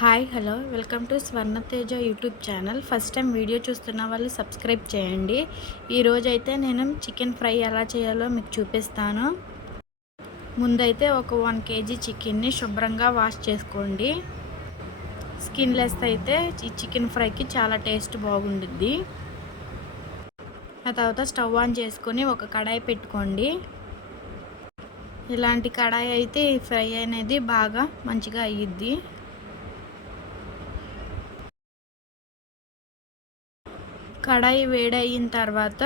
Hi hello welcome to Swarnateja YouTube channel. First time video చూస్తున్న వాళ్ళు subscribe చేయండి. ఈరోజైతే నేను చికెన్ ఫ్రై ఎలా చేయాలో మీకు చూపిస్తాను. ముందైతే ఒక 1 కేజీ చికెన్ని శుభ్రంగా వాష్ చేసుకోండి. స్కిన్లెస్ అయితే ఈ చికెన్ ఫ్రైకి చాలా టేస్ట్ బాగుంటుంది. ఆ తర్వాత స్టవ్ ఆన్ చేసుకొని ఒక కడాయి పెట్టుకోండి. ఇలాంటి కడాయి అయితే ఫ్రై అనేది బాగా మంచిగా అయ్యిద్ది. కడాయి వేడయిన తర్వాత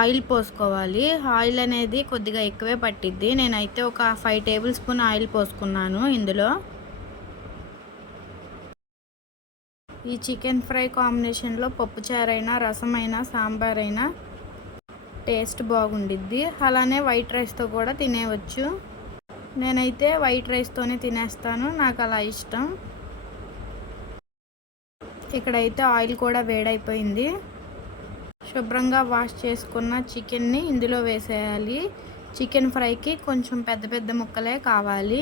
ఆయిల్ పోసుకోవాలి. ఆయిల్ అనేది కొద్దిగా ఎక్కువే పట్టిద్ది. నేనైతే ఒక 5 టేబుల్ స్పూన్ ఆయిల్ పోసుకున్నాను. ఇందులో ఈ చికెన్ ఫ్రై కాంబినేషన్లో పప్పుచారైనా, రసమైనా, సాంబార్ అయినా టేస్ట్ బాగుండిద్ది. అలానే వైట్ రైస్తో కూడా తినేవచ్చు. నేనైతే వైట్ రైస్తోనే తినేస్తాను, నాకు అలా ఇష్టం. ఇక్కడైతే ఆయిల్ కూడా వేడైపోయింది. శుభ్రంగా వాష్ చేసుకున్న చికెన్ని ఇందులో వేసేయాలి. చికెన్ ఫ్రైకి కొంచెం పెద్ద పెద్ద ముక్కలే కావాలి.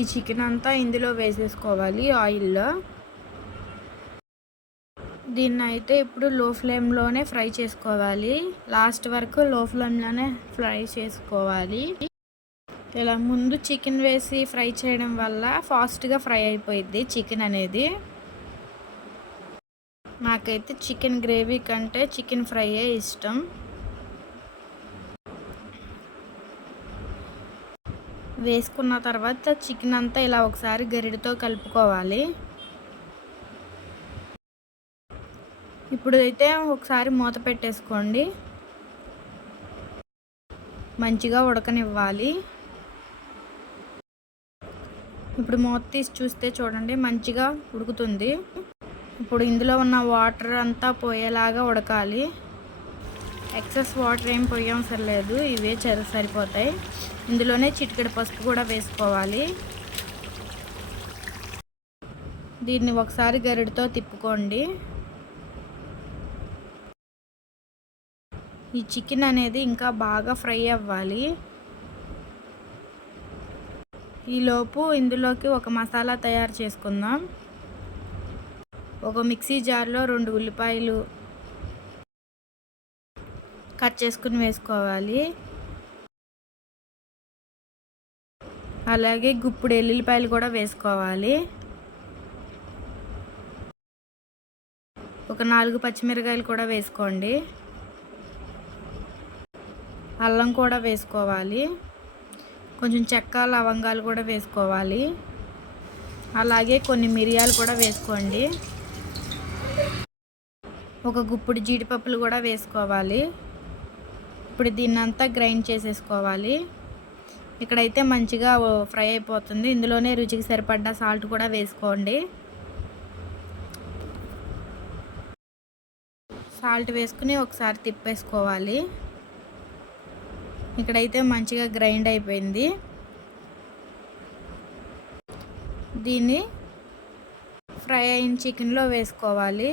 ఈ చికెన్ అంతా ఇందులో వేసేసుకోవాలి ఆయిల్లో. దీన్ని అయితే ఇప్పుడు లో ఫ్లేమ్లోనే ఫ్రై చేసుకోవాలి. లాస్ట్ వరకు లో ఫ్లేమ్లోనే ఫ్రై చేసుకోవాలి. ఇలా ముందు చికెన్ వేసి ఫ్రై చేయడం వల్ల ఫాస్ట్గా ఫ్రై అయిపోయిద్ది చికెన్ అనేది. నాకైతే చికెన్ గ్రేవీ కంటే చికెన్ ఫ్రైయే ఇష్టం. వేసుకున్న తర్వాత చికెన్ అంతా ఇలా ఒకసారి గరిటెతో కలుపుకోవాలి. ఇప్పుడు అయితే ఒకసారి మూత పెట్టేసుకోండి. మంచిగా ఉడకనివ్వాలి. ఇప్పుడు మూత తీసి చూస్తే చూడండి, మంచిగా ఉడుకుతుంది. ఇప్పుడు ఇందులో ఉన్న వాటర్ అంతా పోయేలాగా ఉడకాలి. ఎక్సెస్ వాటర్ ఏం పోయవసరం లేదు, ఇవే సరిపోతాయి. ఇందులోనే చిటికెడు పసుపు కూడా వేసుకోవాలి. దీన్ని ఒకసారి గరిటెతో తిప్పుకోండి. ఈ చికెన్ అనేది ఇంకా బాగా ఫ్రై అవ్వాలి. ఈలోపు ఇందులోకి ఒక మసాలా తయారు చేసుకుందాం. ఒక మిక్సీ జార్లో 2 ఉల్లిపాయలు కట్ చేసుకుని వేసుకోవాలి. అలాగే గుప్పుడు ఎల్లుల్లిపాయలు కూడా వేసుకోవాలి. ఒక 4 పచ్చిమిరకాయలు కూడా వేసుకోండి. అల్లం కూడా వేసుకోవాలి. కొంచెం చెక్క, లవంగాలు కూడా వేసుకోవాలి. అలాగే కొన్ని మిరియాలు కూడా వేసుకోండి. ఒక గుప్పుడు జీడిపప్పులు కూడా వేసుకోవాలి. ఇప్పుడు దీన్నంతా గ్రైండ్ చేసేసుకోవాలి. ఇక్కడైతే మంచిగా ఫ్రై అయిపోతుంది. ఇందులోనే రుచికి సరిపడ్డ సాల్ట్ కూడా వేసుకోండి. సాల్ట్ వేసుకుని ఒకసారి తిప్పేసుకోవాలి. ఇక్కడైతే మంచిగా గ్రైండ్ అయిపోయింది. దీన్ని ఫ్రై అయిన చికెన్లో వేసుకోవాలి.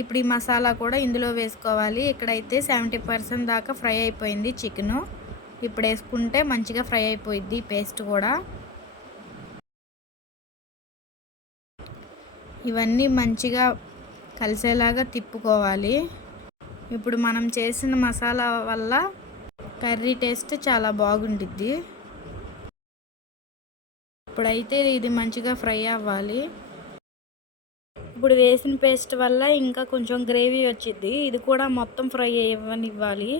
ఇప్పుడు ఈ మసాలా కూడా ఇందులో వేసుకోవాలి. ఇక్కడైతే 70% దాకా ఫ్రై అయిపోయింది చికెను. ఇప్పుడు వేసుకుంటే మంచిగా ఫ్రై అయిపోయిద్ది పేస్ట్ కూడా. ఇవన్నీ మంచిగా కలిసేలాగా తిప్పుకోవాలి. ఇప్పుడు మనం చేసిన మసాలా వల్ల కర్రీ టేస్ట్ చాలా బాగుండిద్ది. ఇప్పుడైతే ఇది మంచిగా ఫ్రై అవ్వాలి. ఇప్పుడు వేసిన పేస్ట్ వల్ల ఇంకా కొంచెం గ్రేవీ వచ్చింది. ఇది కూడా మొత్తం ఫ్రై అవ్వనివ్వాలి.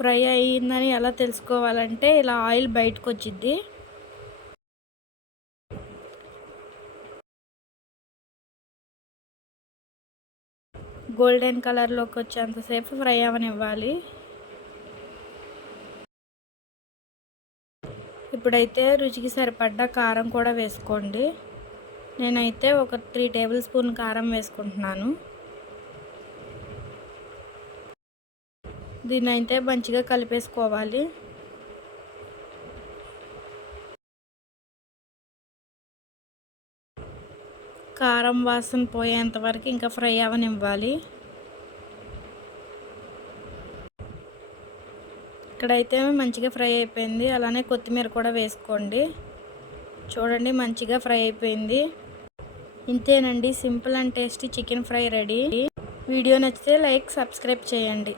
ఫ్రై అయ్యిందని ఎలా తెలుసుకోవాలంటే ఇలా ఆయిల్ బయటకు వచ్చింది. గోల్డెన్ కలర్లోకి వచ్చేంతసేపు ఫ్రై అవ్వనివ్వాలి. ఇప్పుడైతే రుచికి సరిపడ్డ కారం కూడా వేసుకోండి. నేనైతే ఒక 3 టేబుల్ స్పూన్ కారం వేసుకుంటున్నాను. దీన్ని అయితే మంచిగా కలిపేసుకోవాలి. కారం వాసన పోయేంత వరకు ఇంకా ఫ్రై అవ్వనివ్వాలి. ఇక్కడైతే మంచిగా ఫ్రై అయిపోయింది. అలానే కొత్తిమీర కూడా వేసుకోండి. చూడండి మంచిగా ఫ్రై అయిపోయింది. ఇంతేనండి, simple and tasty chicken fry ready. Video నచ్చితే లైక్, సబ్స్క్రైబ్ చేయండి.